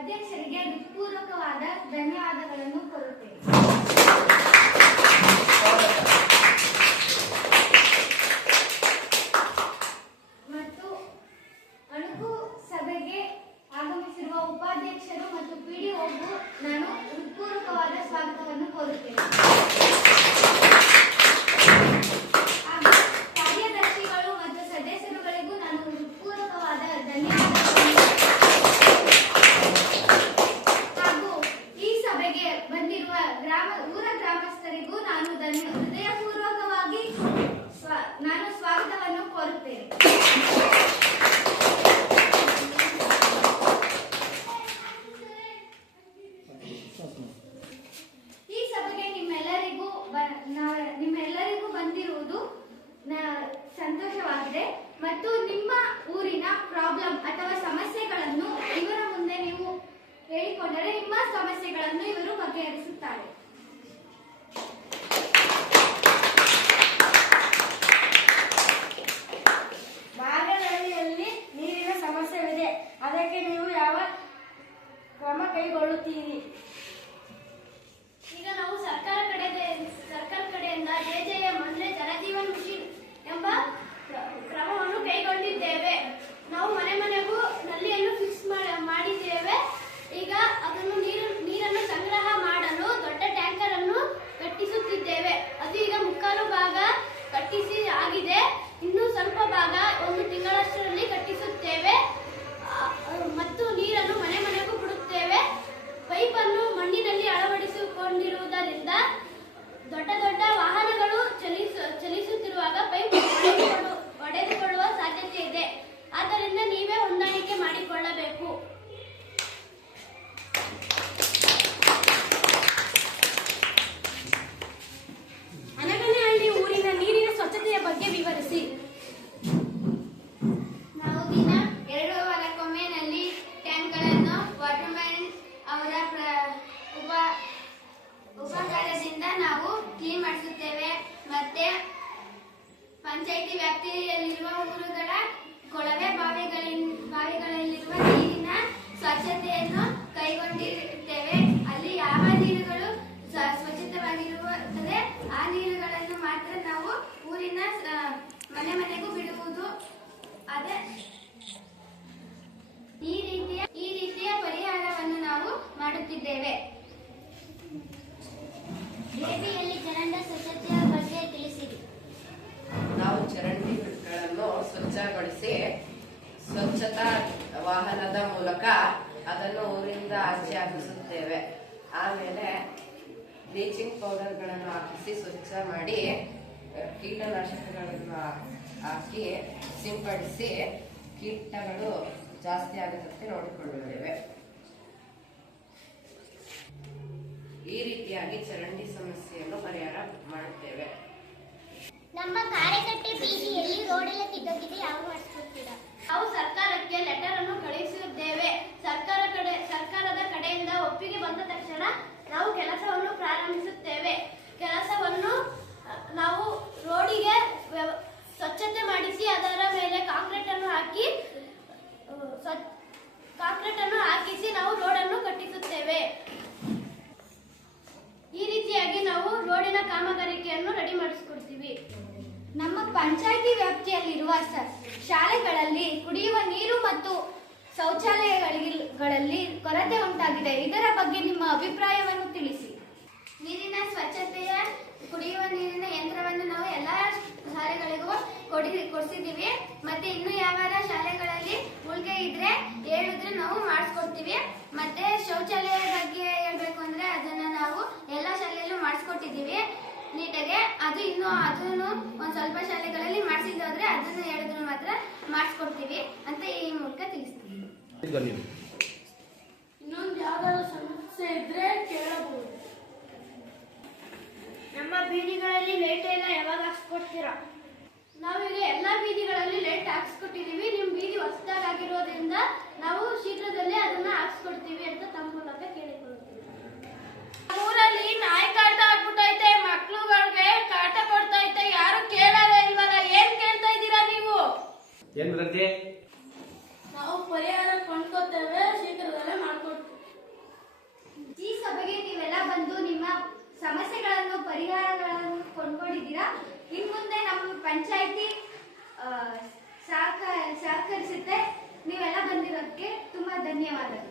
ಅಧ್ಯಕ್ಷರಿಗೆ ಹೃತ್ಪೂರ್ವಕವಾದ ಧನ್ಯವಾದಗಳನ್ನು ಕೊರುತ್ತೇವೆ ಪ್ರಾಬ್ಲಮ್ ಅಥವಾ ಸಮಸ್ಯೆಗಳನ್ನು ಇವರ ಮುಂದೆ ನೀವು ಹೇಳಿಕೊಂಡರೆ ನಿಮ್ಮ ಸಮಸ್ಯೆಗಳನ್ನು ಇವರು ಬಗೆಹರಿಸುತ್ತಾರೆ. ಬಾಗಲಹಳ್ಳಿಯಲ್ಲಿ ನೀರಿನ ಸಮಸ್ಯೆವಿದೆ ಅದಕ್ಕೆ ನೀವು ಯಾವ ಕ್ರಮ ಕೈಗೊಳ್ಳುತ್ತೀರಿ? ಪಂಚಾಯಿತಿ ವ್ಯಾಪ್ತಿಯಲ್ಲಿರುವ ಊರುಗಳ ಕೊಳವೆ ಬಾವಿಗಳ ಬಾವಿಗಳಲ್ಲಿರುವ ನೀರಿನ ಸ್ವಚ್ಛತೆಯನ್ನು ಕೈಗೊಂಡಿರುತ್ತೇವೆ. ಅಲ್ಲಿ ಯಾವ ನೀರುಗಳು ಸ್ವ- ಆ ನೀರುಗಳನ್ನು ಮಾತ್ರ ನಾವು ಊರಿನ ಮನೆ ಮನೆಗೂ ಬಿಡುವುದು. ಅದೇ ಈ ರೀತಿಯ ಈ ರೀತಿಯ ಪರಿಹಾರವನ್ನು ನಾವು ಮಾಡುತ್ತಿದ್ದೇವೆ ಬೇಬಿಯಲ್ಲಿ ಚರಂಡ ಸ್ವಚ್ಛತೆಯ ಬಗ್ಗೆ ತಿಳಿಸಿರಿ ನಾವು ಚರಂಡಿಗಳನ್ನು ಸ್ವಚ್ಛಗೊಳಿಸಿ, ಸ್ವಚ್ಛತಾ ವಾಹನದ ಮೂಲಕ ಅದನ್ನು ಊರಿಂದ ಆಚೆ ಹಾಕಿಸುತ್ತೇವೆ. ಆಮೇಲೆ ಬ್ಲೀಚಿಂಗ್ ಪೌಡರ್ಗಳನ್ನು ಹಾಕಿಸಿ ಸ್ವಚ್ಛ ಮಾಡಿ, ಕೀಟನಾಶಕಗಳನ್ನು ಹಾಕಿ ಸಿಂಪಡಿಸಿ ಕೀಟಗಳು ಜಾಸ್ತಿ ಆಗದಂತೆ ನೋಡಿಕೊಳ್ಳುತ್ತೇವೆ. ಈ ರೀತಿಯಾಗಿ ಚರಂಡಿ ಸಮಸ್ಯೆಯನ್ನು ಪರಿಹಾರ ಮಾಡುತ್ತೇವೆ. ನಮ್ಮ ಕಾರೆಕಟ್ಟೆ ಪಿಜಿಯಲ್ಲಿ ರೋಡೆಲ್ಲ ತಿದ್ದೋಗಿದೆ ಯಾವ ಮಾಡಿಸ್ಕೊಡ್ತೀರಾ ನಾವು ಸರ್ಕಾರಕ್ಕೆ ಲೆಟರ್ ಅನ್ನು ಕಳುಹಿಸಿದ್ದೇವೆ ಸರ್ಕಾರ ಕಡೆ, ಸರ್ಕಾರದ ಕಡೆಯಿಂದ ಒಪ್ಪಿಗೆ ಬಂದ ತಕ್ಷಣ ನಾವು ಕೆಲಸವನ್ನು ಪ್ರಾರಂಭಿಸುತ್ತೇವೆ. ಕೆಲಸವನ್ನು ನಾವು ರೋಡಿಗೆ ಸ್ವಚ್ಛತೆ ಮಾಡಿಸಿ ಅದರ ಮೇಲೆ ಕಾಂಕ್ರೀಟ್ ಅನ್ನು ಹಾಕಿ ಕಾಂಕ್ರೀಟ್ ಅನ್ನು ಹಾಕಿಸಿ ನಾವು ರೋಡನ್ನು ಕಟ್ಟಿಸುತ್ತೇವೆ. ಈ ರೀತಿಯಾಗಿ ನಾವು ರೋಡಿನ ಕಾಮಗಾರಿಕೆಯನ್ನು ರೆಡಿ ಮಾಡಿಸಿಕೊಡ್ತೀವಿ ನಮ್ಮ ಪಂಚಾಯಿತಿ ವ್ಯಾಪ್ತಿಯಲ್ಲಿರುವ ಶಾಲೆಗಳಲ್ಲಿ ಕುಡಿಯುವ ನೀರು ಮತ್ತು ಶೌಚಾಲಯಗಳಲ್ಲಿ ಕೊರತೆ ಉಂಟಾಗಿದೆ. ಇದರ ಬಗ್ಗೆ ನಿಮ್ಮ ಅಭಿಪ್ರಾಯವನ್ನು ತಿಳಿಸಿ. ನೀರಿನ ಸ್ವಚ್ಛತೆಯ, ಕುಡಿಯುವ ನೀರಿನ ಯಂತ್ರವನ್ನು ನಾವು ಎಲ್ಲ ಶಾಲೆಗಳಿಗೂ ಕೊಡಿ, ಕೊಡಿಸಿದ್ದೀವಿ. ಮತ್ತೆ ಇನ್ನು ಯಾವ ಶಾಲೆಗಳಲ್ಲಿ ಉಳಿಗೆ ಇದ್ರೆ ಹೇಳಿದ್ರೆ ನಾವು ಮಾಡಿಸ್ಕೊಡ್ತೀವಿ. ಮತ್ತೆ ಶೌಚಾಲಯ ಬಗ್ಗೆ ಹೇಳ್ಬೇಕು ಅಂದ್ರೆ ಅದನ್ನ ನಾವು ಎಲ್ಲ ಶಾಲೆಯಲ್ಲೂ ಮಾಡಿಸ್ಕೊಟ್ಟಿದ್ದೀವಿ. ನೀಟಾಗಿ ಅದು ಇನ್ನು ಅದನ್ನು ಒಂದು ಸ್ವಲ್ಪ ಶಾಲೆಗಳಲ್ಲಿ ಮಾಡಿಸಿದ್ರೆ ಅದನ್ನು ಹೇಳಿದ್ರು ಮಾತ್ರ ಮಾಡಿಸ್ಕೊಡ್ತೀವಿ ಅಂತ ಈ ಮೂಲಕ ತಿಳಿಸ್ತೀವಿ ಇನ್ನೊಂದು ಯಾವ್ದಾದ್ರು ಸಮಸ್ಯೆ ಇದ್ರೆ ಕೇಳಬಹುದು. ನಮ್ಮ ಬೀದಿಗಳಲ್ಲಿ ಲೈಟ್ ಎಲ್ಲ ಯಾವಾಗ ಹಾಕ್ಸ್ಕೊಡ್ತೀರಾ? ನಾವೀಗ ಎಲ್ಲಾ ಬೀದಿಗಳಲ್ಲಿ ಲೈಟ್ ಹಾಕ್ಸ್ಕೊಟ್ಟಿದೀವಿ. ನಿಮ್ ಬೀದಿ ಹೊಸದಾಗಿರೋದ್ರಿಂದ ನಾವು ಶೀಘ್ರದಲ್ಲೇ ಅದನ್ನ ಹಾಕ್ಸ್ಕೊಡ್ತೀವಿ ಅಂತ ನಾವು ಪರಿಹಾರ ಕೊಂಡ್ಕೋತೇವೆ, ಶೀಘ್ರದಲ್ಲೇ ಮಾಡ್ಕೊಡ್ತೀವಿ. ಈ ಸಭೆಗೆ ನೀವೆಲ್ಲ ಬಂದು ನಿಮ್ಮ ಸಮಸ್ಯೆಗಳನ್ನು, ಪರಿಹಾರಗಳನ್ನು ಕೊಂಡ್ಕೊಂಡಿದ್ದೀರಾ? ಇನ್ ಮುಂದೆ ನಮ್ಮ ಪಂಚಾಯಿತಿ ಸಹಕ, ಸಹಕರಿಸುತ್ತೆ. ನೀವೆಲ್ಲ ಬಂದಿರೋದಕ್ಕೆ ತುಂಬಾ ಧನ್ಯವಾದಗಳು.